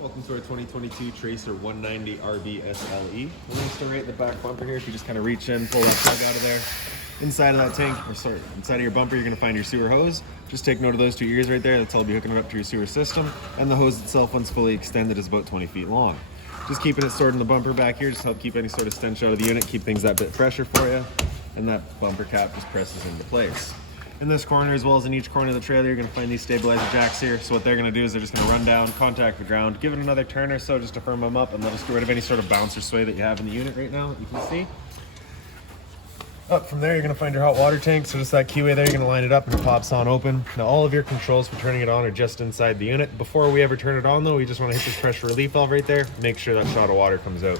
Welcome to our 2022 Tracer 190RBSLE. We're going to start right at the back bumper here. If you just kind of reach in, pull that plug out of there. Inside of that tank, inside of your bumper, you're going to find your sewer hose. Just take note of those two ears right there. That's how you'll be hooking it up to your sewer system. And the hose itself, once fully extended, is about 20 feet long. Just keeping it stored in the bumper back here, just help keep any sort of stench out of the unit, keep things that bit fresher for you. And that bumper cap just presses into place. In this corner, as well as in each corner of the trailer, you're going to find these stabilizer jacks here. So what they're going to do is they're just going to run down, contact the ground, give it another turn or so just to firm them up, and let us get rid of any sort of bounce or sway that you have in the unit right now, you can see. Up from there, you're going to find your hot water tank. So just that keyway there, you're going to line it up and it pops on open. Now all of your controls for turning it on are just inside the unit. Before we ever turn it on though, we just want to hit this pressure relief valve right there. Make sure that shot of water comes out.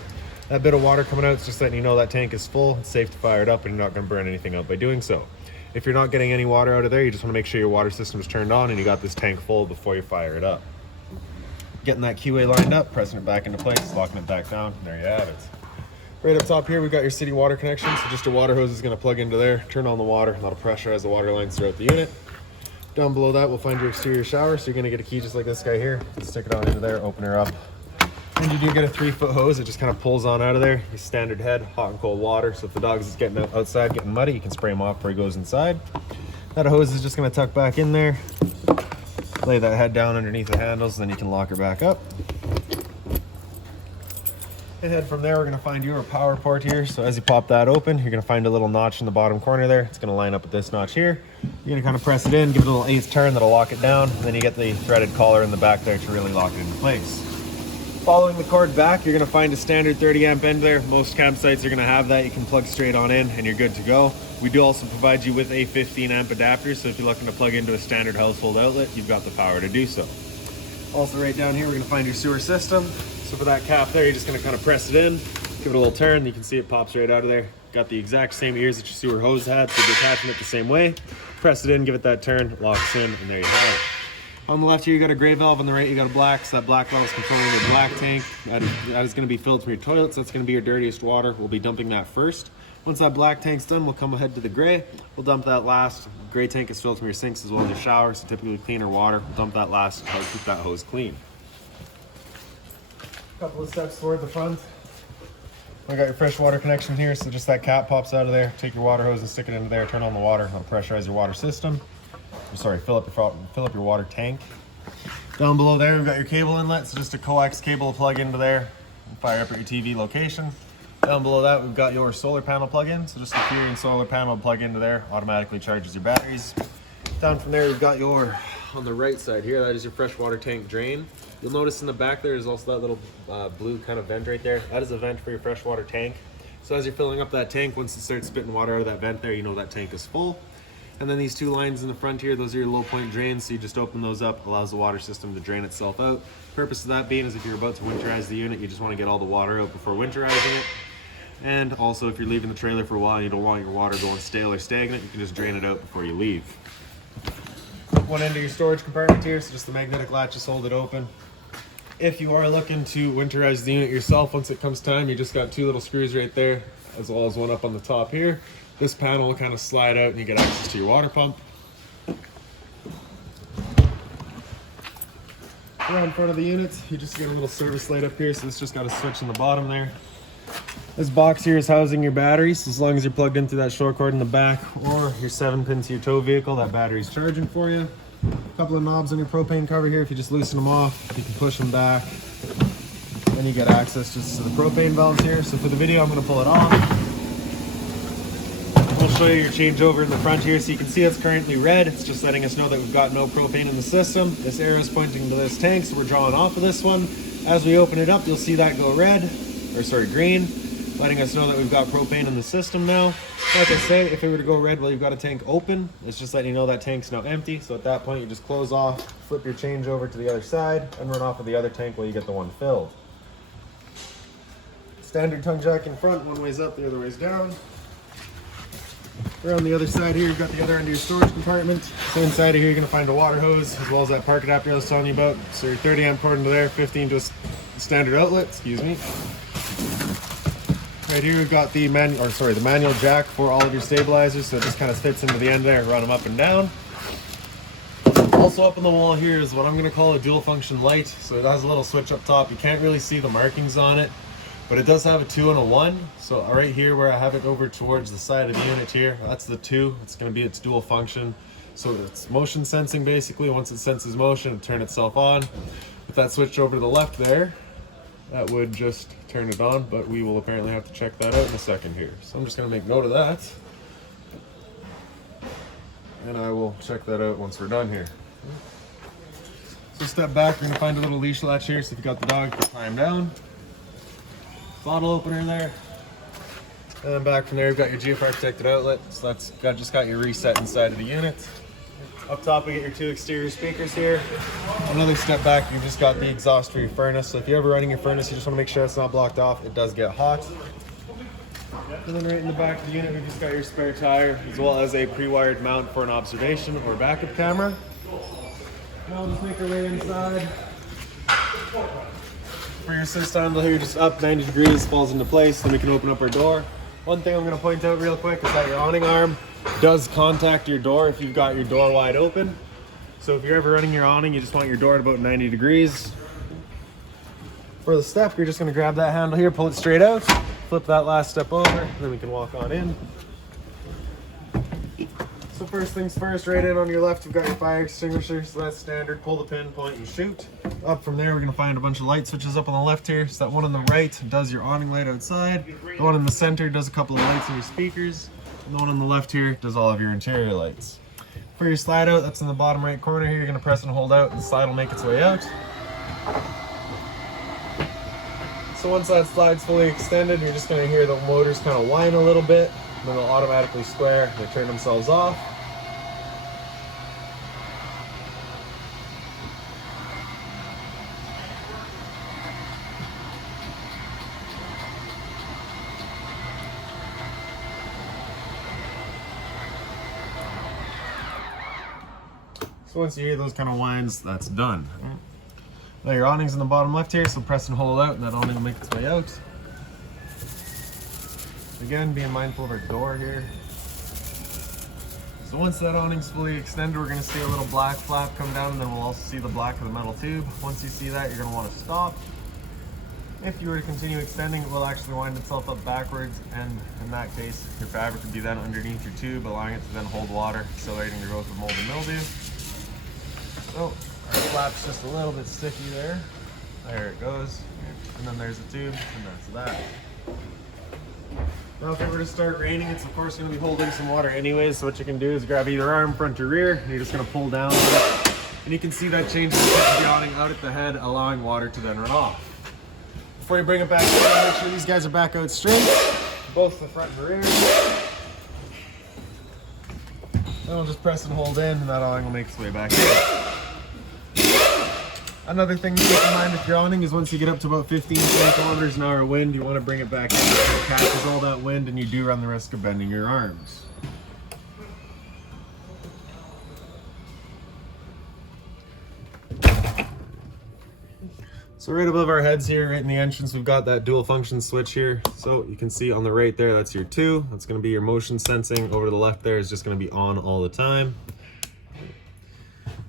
That bit of water coming out is just letting you know that tank is full. It's safe to fire it up and you're not going to burn anything out by doing so. If you're not getting any water out of there, you just want to make sure your water system is turned on and you got this tank full before you fire it up. Getting that keyway lined up, pressing it back into place, locking it back down, there you have it. Right up top here, we've got your city water connection. So just your water hose is going to plug into there, turn on the water, and that'll pressurize the water lines throughout the unit. Down below that, we'll find your exterior shower. So you're going to get a key just like this guy here. Stick it on into there, open her up. And you do get a 3-foot hose. It just kind of pulls on out of there. Your standard head, hot and cold water. So if the dog is getting outside, getting muddy, you can spray him off before he goes inside. That hose is just going to tuck back in there. Lay that head down underneath the handles, then you can lock her back up. And head from there, we're going to find your power port here. So as you pop that open, you're going to find a little notch in the bottom corner there. It's going to line up with this notch here. You're going to kind of press it in, give it a little 1/8 turn, that'll lock it down. And then you get the threaded collar in the back there to really lock it into place. Following the cord back, you're going to find a standard 30 amp end there. Most campsites are going to have that. You can plug straight on in and you're good to go. We do also provide you with a 15 amp adapter. So if you're looking to plug into a standard household outlet, you've got the power to do so. Also right down here, we're going to find your sewer system. So for that cap there, you're just going to kind of press it in, give it a little turn. You can see it pops right out of there. Got the exact same ears that your sewer hose had, so you're attaching it the same way. Press it in, give it that turn, locks in, and there you have it. On the left here, you got a gray valve. On the right, you got a black. So that black valve is controlling your black tank. That is going to be filled from your toilets. That's going to be your dirtiest water. We'll be dumping that first. Once that black tank's done, we'll come ahead to the gray. We'll dump that last. Gray tank is filled from your sinks as well as your shower. So typically cleaner water. We'll dump that last to help keep that hose clean. Couple of steps toward the front. We got your fresh water connection here. So just that cap pops out of there. Take your water hose and stick it into there. Turn on the water. That'll pressurize your water system. Fill up your water tank. Down below there, we've got your cable inlet. So just a coax cable to plug into there and fire up at your TV location. Down below that, we've got your solar panel plug-in. So just a Furion solar panel plug into there, automatically charges your batteries. Down from there, we've got your, on the right side here, that is your fresh water tank drain. You'll notice in the back there is also that little blue kind of vent right there. That is a vent for your fresh water tank. So as you're filling up that tank, once it starts spitting water out of that vent there, you know that tank is full. And then these two lines in the front here, those are your low point drains. So you just open those up, allows the water system to drain itself out. Purpose of that being is if you're about to winterize the unit, you just want to get all the water out before winterizing it. And also if you're leaving the trailer for a while and you don't want your water going stale or stagnant, you can just drain it out before you leave. One end of your storage compartment here, so just the magnetic latches hold it open. If you are looking to winterize the unit yourself, once it comes time, you just got 2 little screws right there, as well as one up on the top here. This panel will kind of slide out and you get access to your water pump. Right in front of the unit, you just get a little service light up here, so it's just got a switch in the bottom there. This box here is housing your batteries. As long as you're plugged into that short cord in the back or your 7-pin to your tow vehicle, that battery's charging for you. A couple of knobs on your propane cover here. If you just loosen them off, you can push them back. Then you get access just to the propane valves here. So for the video, I'm going to pull it off. We'll show you your changeover in the front here. So you can see it's currently red. It's just letting us know that we've got no propane in the system. This arrow is pointing to this tank, so we're drawing off of this one. As we open it up, you'll see that go green, letting us know that we've got propane in the system now. Like I say, if it were to go red while you've got a tank open, it's just letting you know that tank's now empty. So at that point, you just close off, flip your change over to the other side, and run off with the other tank while you get the one filled. Standard tongue jack in front, one way's up, the other way's down. Around the other side here, you've got the other end of your storage compartment. So inside of here, you're going to find a water hose, as well as that park adapter I was telling you about. So your 30 amp cord into there, 15 to a standard outlet, excuse me. Right here, we've got the manual jack for all of your stabilizers. So it just kind of fits into the end there, run them up and down. Also up on the wall here is what I'm gonna call a dual function light. So it has a little switch up top. You can't really see the markings on it, but it does have a 2 and a 1. So right here where I have it over towards the side of the unit here, that's the 2. It's gonna be its dual function. So it's motion sensing basically. Once it senses motion, it'll turn itself on. With that switch over to the left there, that would just turn it on, but we will apparently have to check that out in a second here. So I'm just gonna make note of that. And I will check that out once we're done here. So step back, we're gonna find a little leash latch here. So if you got the dog, you can tie him down. Bottle opener there. And then back from there, you've got your GFR protected outlet. So that's just got your reset inside of the unit. Up top, we get your 2 exterior speakers here. Another step back, you've just got the exhaust for your furnace. So if you're ever running your furnace, you just wanna make sure it's not blocked off. It does get hot. And then right in the back of the unit, we've just got your spare tire, as well as a pre-wired mount for an observation or backup camera. Now we'll just make our way inside. For your assist handle here, just up 90 degrees, falls into place, then we can open up our door. One thing I'm going to point out real quick is that your awning arm does contact your door if you've got your door wide open. So if you're ever running your awning, you just want your door at about 90 degrees. For the step, you're just going to grab that handle here, pull it straight out, flip that last step over, and then we can walk on in. So first things first, right in on your left, you've got your fire extinguisher. So that's standard, pull the pin, point and shoot. Up from there, we're gonna find a bunch of light switches up on the left here. So that one on the right does your awning light outside. The one in the center does a couple of lights in your speakers. And the one on the left here does all of your interior lights. For your slide out, that's in the bottom right corner here. You're gonna press and hold out, and the slide will make its way out. So once that slide's fully extended, you're just gonna hear the motors kind of whine a little bit. Then they'll automatically square, they turn themselves off. So once you hear those kind of whines, that's done. Now your awning's in the bottom left here, so press and hold out, and that awning will make its way out. Again, being mindful of our door here. So once that awning's fully extended, we're gonna see a little black flap come down, and then we'll also see the black of the metal tube. Once you see that, you're gonna wanna stop. If you were to continue extending, it will actually wind itself up backwards, and in that case, your fabric would be then underneath your tube, allowing it to then hold water, accelerating the growth of mold and mildew. So our flap's just a little bit sticky there. There it goes. And then there's the tube, and that's that. Now if it were to start raining, it's of course going to be holding some water anyways, so what you can do is grab either arm, front or rear, and you're just going to pull down, and you can see that changes the awning out at the head, allowing water to then run off. Before you bring it back in, make sure these guys are back out straight, both the front and rear. Then we'll just press and hold in, and that awning will make its way back in. Another thing to keep in mind with your awning is once you get up to about 15 to 20 kilometers an hour wind, you want to bring it back in. It catches all that wind, and you do run the risk of bending your arms. So right above our heads here, right in the entrance, we've got that dual function switch here. So you can see on the right there, that's your 2. That's going to be your motion sensing. Over to the left there is just going to be on all the time.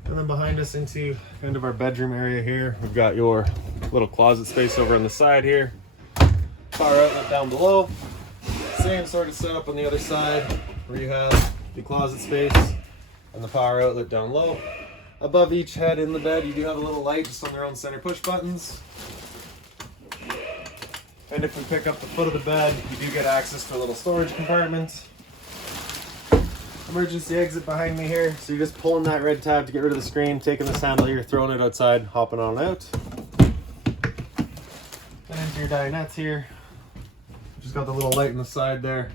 And then behind us into kind of our bedroom area here, we've got your little closet space over on the side here. Power outlet down below. Same sort of setup on the other side where you have the closet space and the power outlet down low. Above each head in the bed, you do have a little light just on their own center push buttons. And if we pick up the foot of the bed, you do get access to a little storage compartment. Emergency exit behind me here, so you're just pulling that red tab to get rid of the screen, taking this handle here, throwing it outside, hopping on out. Then into your dinettes here. Just got the little light on the side there.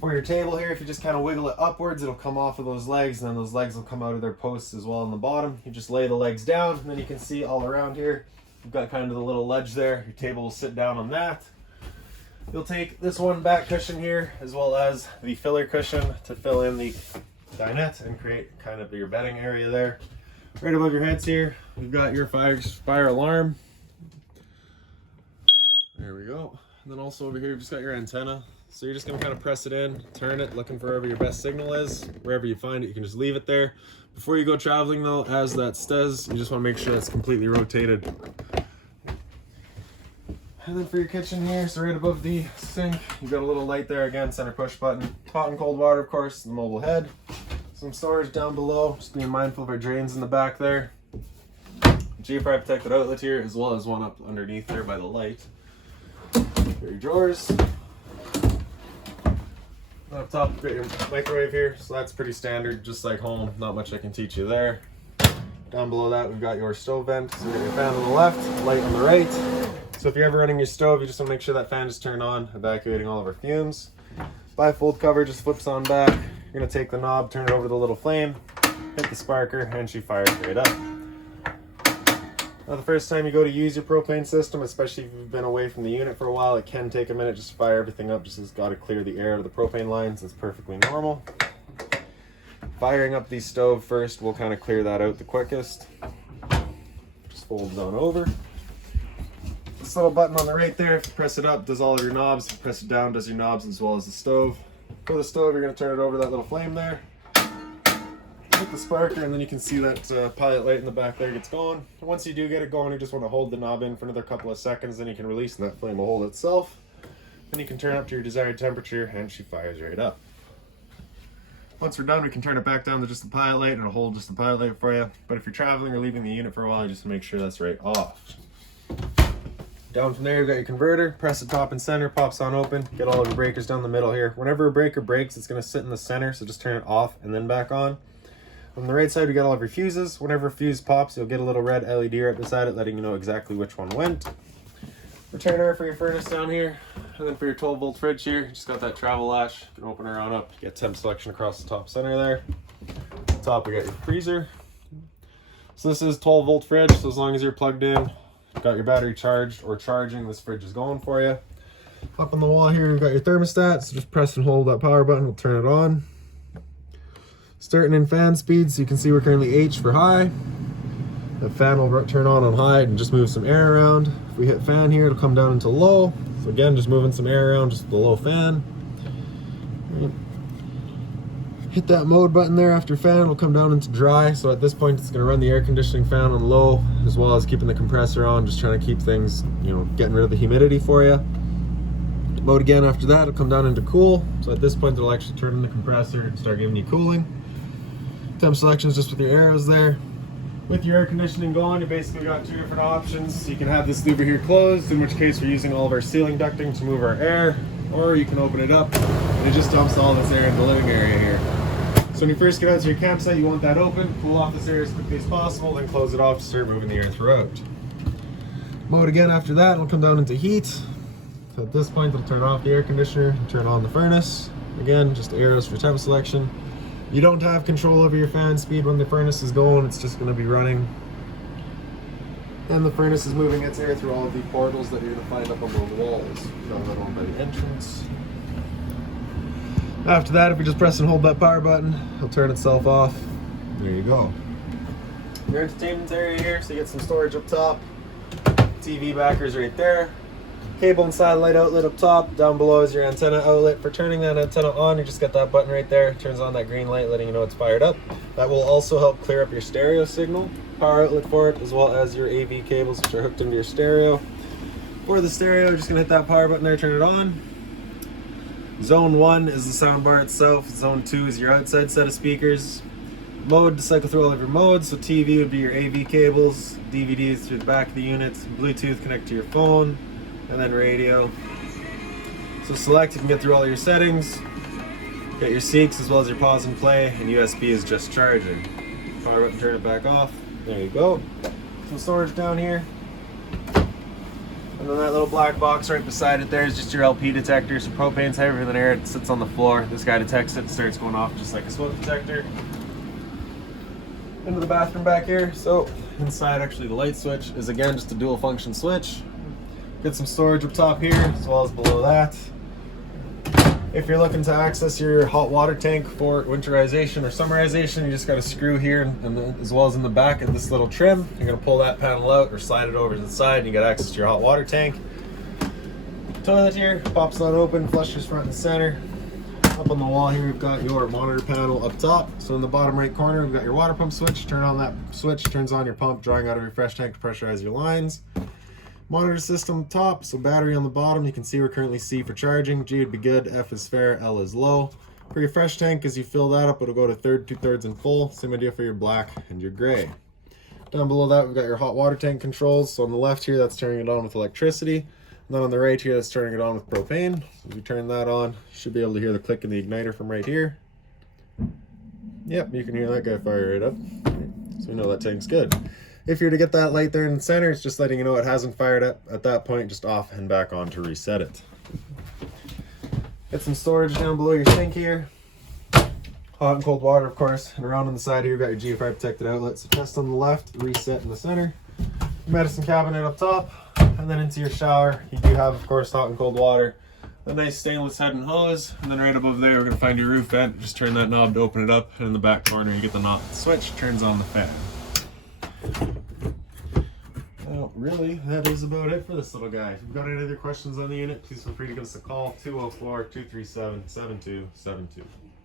For your table here, if you just kind of wiggle it upwards, it'll come off of those legs, and then those legs will come out of their posts as well on the bottom. You just lay the legs down, and then you can see all around here, you've got kind of the little ledge there. Your table will sit down on that. You'll take this one back cushion here, as well as the filler cushion to fill in the dinette and create kind of your bedding area there. Right above your heads here, we've got your fire alarm. There we go. And then also over here, you've just got your antenna. So you're just gonna kind of press it in, turn it, looking for wherever your best signal is. Wherever you find it, you can just leave it there. Before you go traveling though, as that says, you just wanna make sure it's completely rotated. And then for your kitchen here, so right above the sink, you've got a little light there, again, center push button. Hot and cold water, of course, the mobile head. Some storage down below, just being mindful of our drains in the back there. G5 protected outlet here, as well as one up underneath there by the light. Your drawers. Up top, you've got your microwave here, so that's pretty standard, just like home. Not much I can teach you there. Down below that, we've got your stove vent. So you got your fan on the left, light on the right. So if you're ever running your stove, you just want to make sure that fan is turned on, evacuating all of our fumes. Bifold cover just flips on back. You're going to take the knob, turn it over to the little flame, hit the sparker, and she fires right up. Now the first time you go to use your propane system, especially if you've been away from the unit for a while, it can take a minute just to fire everything up. Just has got to clear the air of the propane lines. It's perfectly normal. Firing up the stove first will kind of clear that out the quickest. Just folds on over. This little button on the right there, if you press it up, does all of your knobs. If you press it down, does your knobs as well as the stove. For the stove, you're going to turn it over to that little flame there. Hit the sparker, and then you can see that pilot light in the back there gets going. And once you do get it going, you just want to hold the knob in for another couple of seconds, then you can release and that flame will hold itself. Then you can turn it up to your desired temperature and she fires right up. Once we're done, we can turn it back down to just the pilot light and it'll hold just the pilot light for you. But if you're traveling or leaving the unit for a while, you just make sure that's right off. Down from there, you've got your converter. Press the top and center, pops on open. Get all of your breakers down the middle here. Whenever a breaker breaks, it's going to sit in the center, so just turn it off and then back on. On the right side, we got all of your fuses. Whenever a fuse pops, you'll get a little red LED right beside it, letting you know exactly which one went. Returner for your furnace down here. And then for your 12-volt fridge here, just got that travel latch. You can open her on up. You get temp selection across the top center there. On top, we got your freezer. So this is 12-volt fridge, so as long as you're plugged in, got your battery charged or charging, this fridge is going for you. Up on the wall here, you've got your thermostat, so just press and hold that power button, we'll turn it on. Starting in fan speed, so you can see we're currently H for high. The fan will turn on high and just move some air around. If we hit fan here, it'll come down into low. So again, just moving some air around, just the low fan. Hit that mode button there after fan, it'll come down into dry. So at this point, it's gonna run the air conditioning fan on low, as well as keeping the compressor on, just trying to keep things, getting rid of the humidity for you. Mode again after that, it'll come down into cool. So at this point, it'll actually turn on the compressor and start giving you cooling. Temp selections just with your arrows there. With your air conditioning going, you basically got two different options. You can have this lever here closed, in which case we're using all of our ceiling ducting to move our air, or you can open it up and it just dumps all this air in the living area here. So when you first get out to your campsite, you want that open, cool off this air as quickly as possible, then close it off to start moving the air throughout. Mode again after that, it'll come down into heat. So at this point, it'll turn off the air conditioner and turn on the furnace. Again, just arrows for temp selection. You don't have control over your fan speed when the furnace is going, it's just going to be running. And the furnace is moving its air through all of the portals that you're going to find up on the walls. Got that on by the entrance. After that, if you just press and hold that power button, it'll turn itself off. There you go. Your entertainment area here, so you get some storage up top. TV backers right there. Cable and satellite outlet up top. Down below is your antenna outlet. For turning that antenna on, you just got that button right there. It turns on that green light, letting you know it's fired up. That will also help clear up your stereo signal. Power outlet for it, as well as your AV cables, which are hooked into your stereo. For the stereo, you're just gonna hit that power button there, turn it on. Zone 1 is the sound bar itself. Zone 2 is your outside set of speakers. Mode to cycle through all of your modes. So TV would be your AV cables, DVDs through the back of the unit, Bluetooth connect to your phone, and then radio. So select, you can get through all your settings. Get your seeks as well as your pause and play, and USB is just charging. Power button, turn it back off. There you go. Some storage down here. And then that little black box right beside it there is just your LP detector. So propane's heavier than air, it sits on the floor. This guy detects it, starts going off just like a smoke detector. Into the bathroom back here. So inside, actually the light switch is again just a dual function switch. Get some storage up top here as well as below that. If you're looking to access your hot water tank for winterization or summerization, you just got a screw here and as well as in the back of this little trim. You're gonna pull that panel out or slide it over to the side and you got access to your hot water tank. Toilet here pops on open, flushes front and center. Up on the wall here, we've got your monitor panel up top. So in the bottom right corner, we've got your water pump switch. Turn on that switch, turns on your pump, drawing out of your fresh tank to pressurize your lines. Monitor system top, so battery on the bottom. You can see we're currently C for charging. G would be good, F is fair, L is low. For your fresh tank, as you fill that up, it'll go to 1/3, 2/3 and full. Same idea for your black and your gray. Down below that, we've got your hot water tank controls. So on the left here, that's turning it on with electricity. And then on the right here, that's turning it on with propane. If you turn that on, you should be able to hear the click in the igniter from right here. Yep, you can hear that guy fire right up. So we know that tank's good. If you're to get that light there in the center, it's just letting you know it hasn't fired up at that point, just off and back on to reset it. Get some storage down below your sink here. Hot and cold water, of course. And around on the side here, you've got your GFI protected outlet. So chest on the left, reset in the center. Medicine cabinet up top. And then into your shower, you do have, of course, hot and cold water. A nice stainless head and hose. And then right above there, we're going to find your roof vent. Just turn that knob to open it up. And in the back corner, you get the knob switch, turns on the fan. Well, really, that is about it for this little guy. If you've got any other questions on the unit, please feel free to give us a call, 204-237-7272.